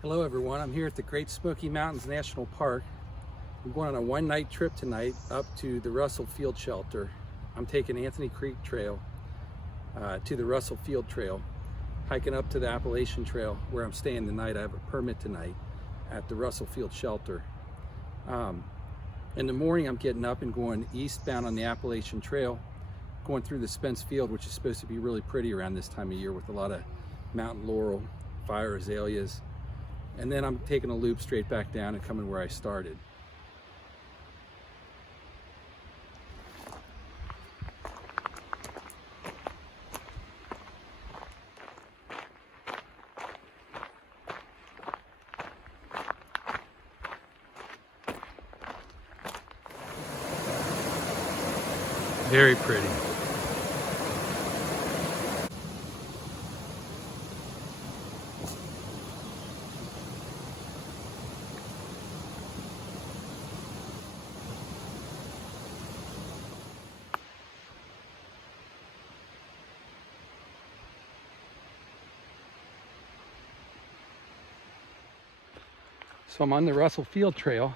Hello everyone, I'm here at the Great Smoky Mountains National Park. I'm going on a one-night trip tonight up to the Russell Field Shelter. I'm taking Anthony Creek Trail to the Russell Field Trail, hiking up to the Appalachian Trail where I'm staying the night. I have a permit tonight at the Russell Field Shelter. In the morning I'm getting up and going eastbound on the Appalachian Trail, going through the Spence Field, which is supposed to be really pretty around this time of year with a lot of mountain laurel, fire azaleas. And then I'm taking a loop straight back down and coming where I started. Very pretty. So I'm on the Russell Field Trail.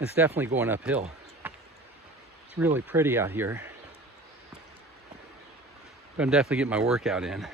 It's definitely going uphill. It's really pretty out here. But I'm definitely getting my workout in.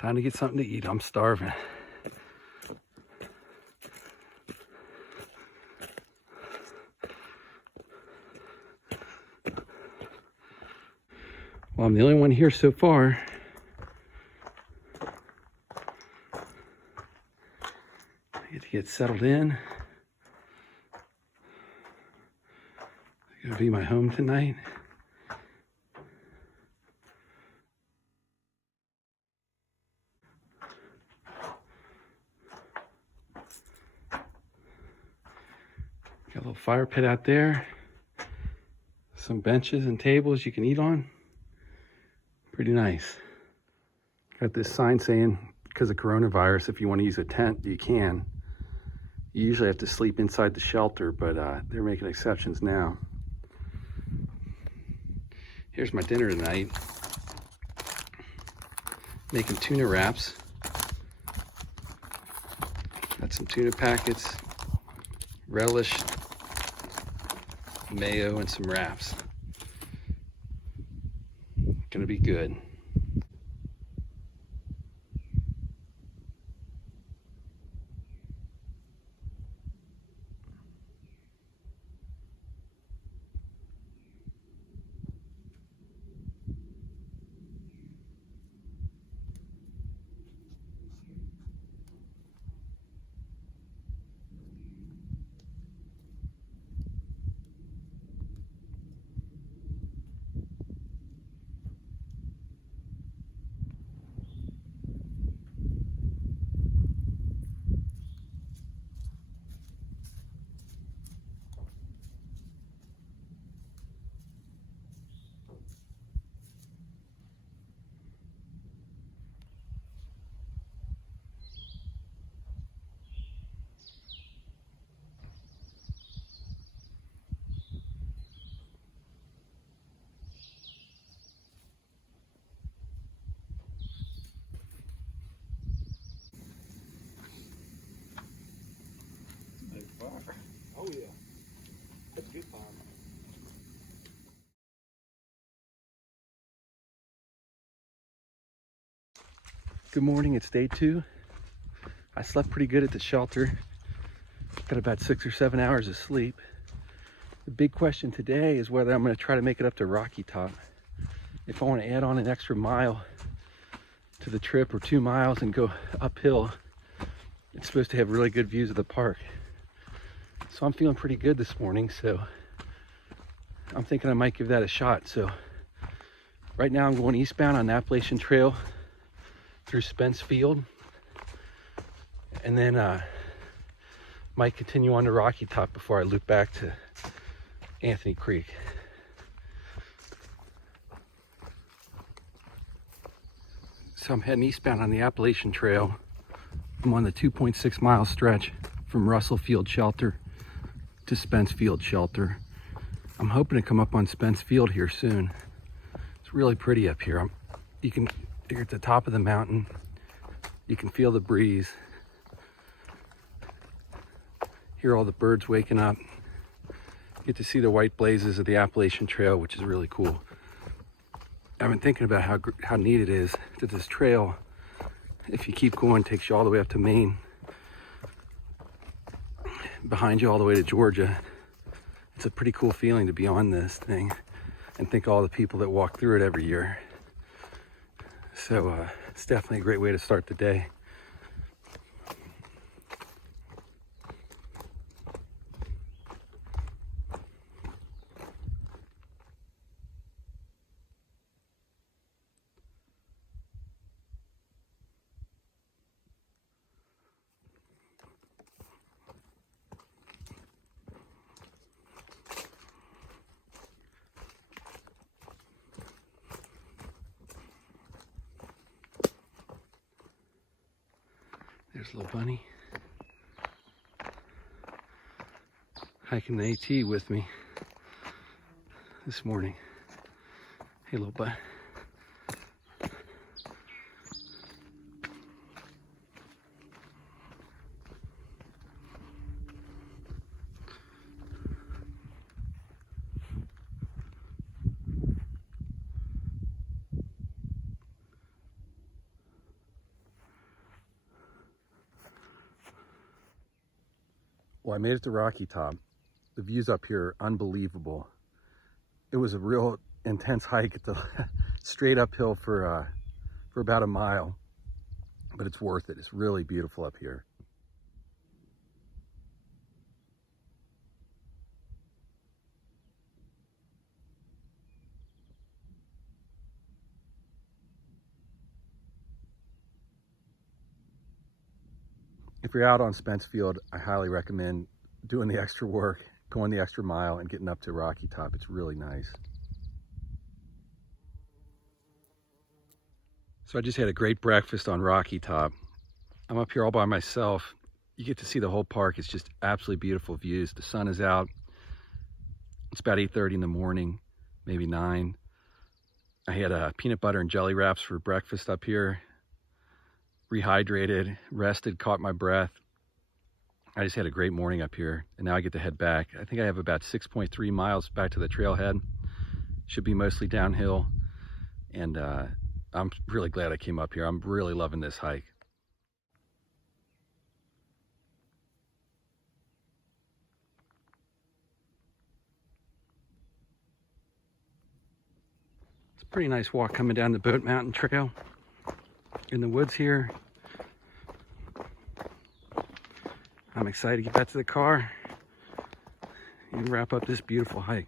Time to get something to eat. I'm starving. Well, I'm the only one here so far. I get to get settled in. It's gonna be my home tonight. Got a little fire pit out there. Some benches and tables you can eat on. Pretty nice. Got this sign saying, because of coronavirus, if you want to use a tent, you can. You usually have to sleep inside the shelter, but they're making exceptions now. Here's my dinner tonight. Making tuna wraps. Got some tuna packets, relish, mayo, and some wraps. Gonna be good. Oh yeah, that's good fire. Good morning, it's day 2. I slept pretty good at the shelter. Got about 6 or 7 hours of sleep. The big question today is whether I'm going to try to make it up to Rocky Top. If I want to add on an extra mile to the trip or 2 miles and go uphill, It's supposed to have really good views of the park. So I'm feeling pretty good this morning, so I'm thinking I might give that a shot. So right now I'm going eastbound on the Appalachian Trail through Spence Field, and then might continue on to Rocky Top before I loop back to Anthony Creek. So I'm heading eastbound on the Appalachian Trail. I'm on the 2.6 mile stretch from Russell Field Shelter to Spence Field Shelter. I'm hoping to come up on Spence Field here soon. It's really pretty up here. You're at the top of the mountain. You can feel the breeze. Hear all the birds waking up. Get to see the white blazes of the Appalachian Trail, which is really cool. I've been thinking about how neat it is that this trail, if you keep going, takes you all the way up to Maine, behind you all the way to Georgia. It's a pretty cool feeling to be on this thing and think of all the people that walk through it every year. So it's definitely a great way to start the day. There's little bunny hiking the AT with me this morning. Hey, little bud. Well, I made it to Rocky Top. The views up here are unbelievable. It was a real intense hike at the straight uphill for about a mile, but it's worth it. It's really beautiful up here. If you're out on Spence Field, I highly recommend doing the extra work, going the extra mile, and getting up to Rocky Top. It's really nice. So I just had a great breakfast on Rocky Top. I'm up here all by myself. You get to see the whole park. It's just absolutely beautiful views. The sun is out. It's about 8:30 in the morning, maybe 9. I had peanut butter and jelly wraps for breakfast up here. Rehydrated, rested, caught my breath. I just had a great morning up here, and now I get to head back. I think I have about 6.3 miles back to the trailhead. Should be mostly downhill, and I'm really glad I came up here. I'm really loving this hike. It's a pretty nice walk coming down the Boat Mountain Trail in the woods here. I'm excited to get back to the car and wrap up this beautiful hike.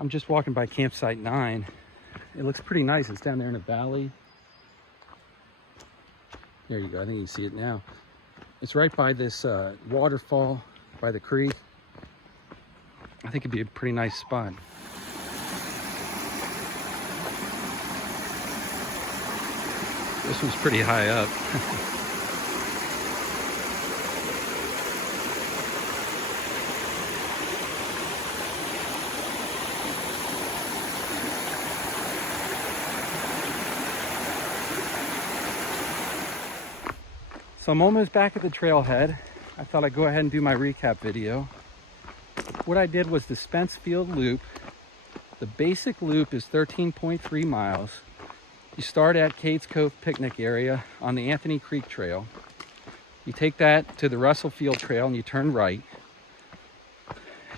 I'm just walking by campsite 9. It looks pretty nice. It's down there in a valley. There you go. I think you can see it now. It's right by this waterfall by the creek. I think it'd be a pretty nice spot. This one's pretty high up. So I'm almost back at the trailhead. I thought I'd go ahead and do my recap video. What I did was the Spence Field Loop The basic loop is 13.3 miles. You start at Cades Cove Picnic area on the Anthony Creek Trail. You take that to the Russell Field Trail and you turn right.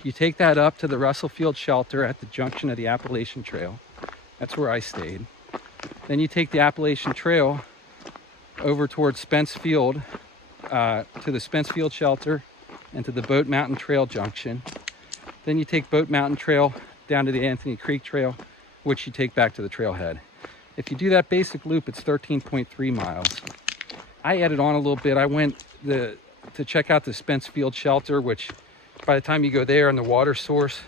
You take that up to the Russell Field Shelter at the junction of the Appalachian Trail. That's where I stayed. Then you take the Appalachian Trail over towards Spence Field, to the Spence Field Shelter and to the Boat Mountain Trail junction. Then you take Boat Mountain Trail down to the Anthony Creek Trail, which you take back to the trailhead. If you do that basic loop, it's 13.3 miles. I added on a little bit. I went to check out the Spence Field Shelter, which by the time you go there and the water source,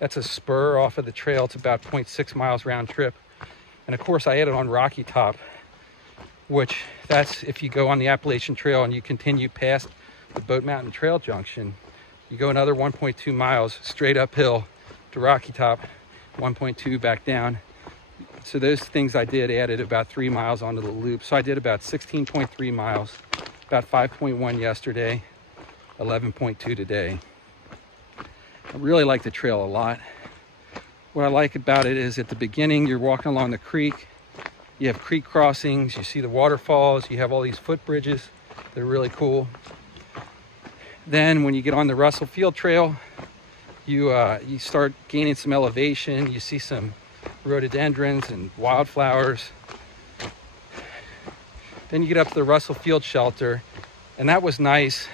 that's a spur off of the trail. It's about 0.6 miles round trip. And of course I added on Rocky Top, which that's if you go on the Appalachian Trail and you continue past the Boat Mountain Trail junction, you go another 1.2 miles straight uphill to Rocky Top, 1.2 back down. So those things I did added about 3 miles onto the loop. So I did about 16.3 miles, about 5.1 yesterday, 11.2 today. I really like the trail a lot. What I like about it is at the beginning, you're walking along the creek. You have creek crossings, you see the waterfalls, you have all these footbridges. They're really cool. Then when you get on the Russell Field Trail, you start gaining some elevation. You see some rhododendrons and wildflowers. Then you get up to the Russell Field Shelter, and that was nice.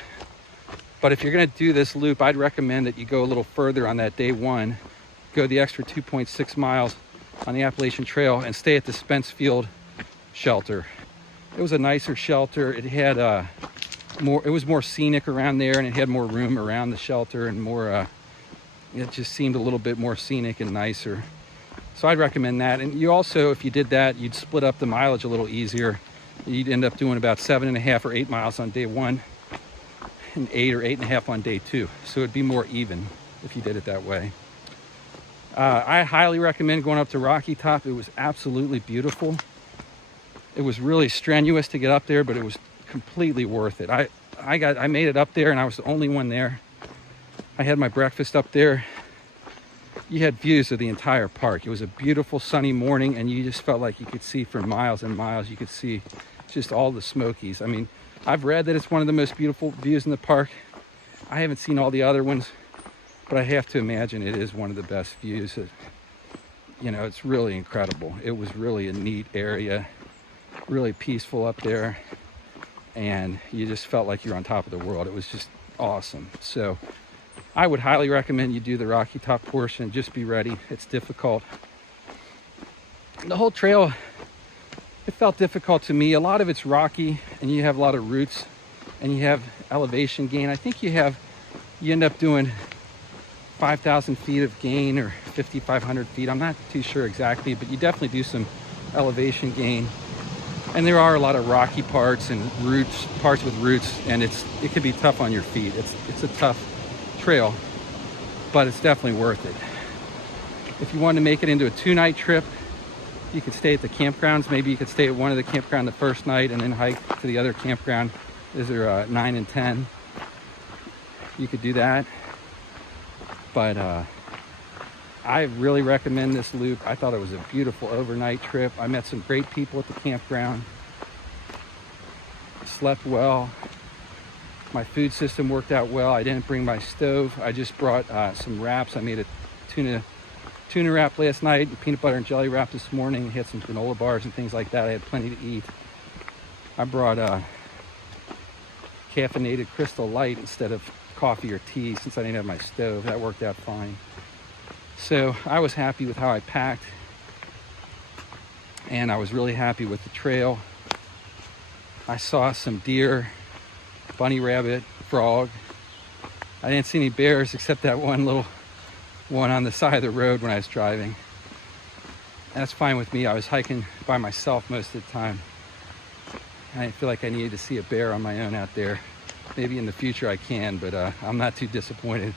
But if you're gonna do this loop, I'd recommend that you go a little further on that day one. Go the extra 2.6 miles on the Appalachian Trail and stay at the Spence Field Shelter. It was a nicer shelter. It had it was more scenic around there, and it had more room around the shelter and more, it just seemed a little bit more scenic and nicer. So I'd recommend that. And you also, if you did that, you'd split up the mileage a little easier. You'd end up doing about 7.5 or 8 miles on day one and 8 or 8.5 on day two. So it'd be more even if you did it that way. I highly recommend going up to Rocky Top. It was absolutely beautiful. It was really strenuous to get up there, but it was completely worth it. I made it up there and I was the only one there. I had my breakfast up there. You had views of the entire park. It was a beautiful sunny morning and you just felt like you could see for miles and miles. You could see just all the Smokies. I mean, I've read that it's one of the most beautiful views in the park. I haven't seen all the other ones, but I have to imagine it is one of the best views. You know, it's really incredible. It was really a neat area, really peaceful up there, and you just felt like you're on top of the world. It was just awesome. So I would highly recommend you do the Rocky Top portion. Just be ready. It's difficult. The whole trail, it felt difficult to me. A lot of it's rocky, and you have a lot of roots, and you have elevation gain. I think you end up doing 5,000 feet of gain or 5,500 feet. I'm not too sure exactly, but you definitely do some elevation gain. And there are a lot of rocky parts and parts with roots, and it can be tough on your feet. It's a tough trail, but it's definitely worth it. If you want to make it into a 2-night trip, you could stay at the campgrounds. Maybe you could stay at one of the campgrounds the first night and then hike to the other campground. Those are 9 and 10. You could do that. But I really recommend this loop. I thought it was a beautiful overnight trip. I met some great people at the campground. Slept well. My food system worked out well. I didn't bring my stove. I just brought some wraps. I made a tuna wrap last night, peanut butter and jelly wrap this morning. I had some granola bars and things like that. I had plenty to eat. I brought caffeinated Crystal Light instead of coffee or tea since I didn't have my stove. That worked out fine. So I was happy with how I packed, and I was really happy with the trail. I saw some deer, bunny rabbit, frog. I didn't see any bears except that one little one on the side of the road when I was driving. That's fine with me. I was hiking by myself most of the time. I didn't feel like I needed to see a bear on my own out there. Maybe in the future I can, but I'm not too disappointed.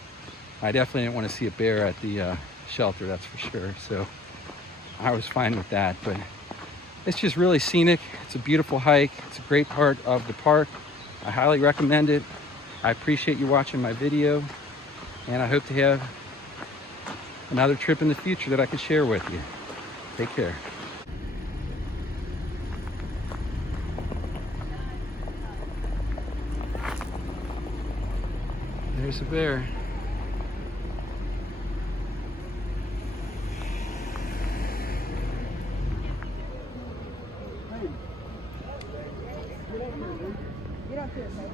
I definitely didn't want to see a bear at the shelter, that's for sure. So I was fine with that, but it's just really scenic. It's a beautiful hike. It's a great part of the park. I highly recommend it. I appreciate you watching my video, and I hope to have another trip in the future that I can share with you. Take care. There's a bear. Get up here, baby.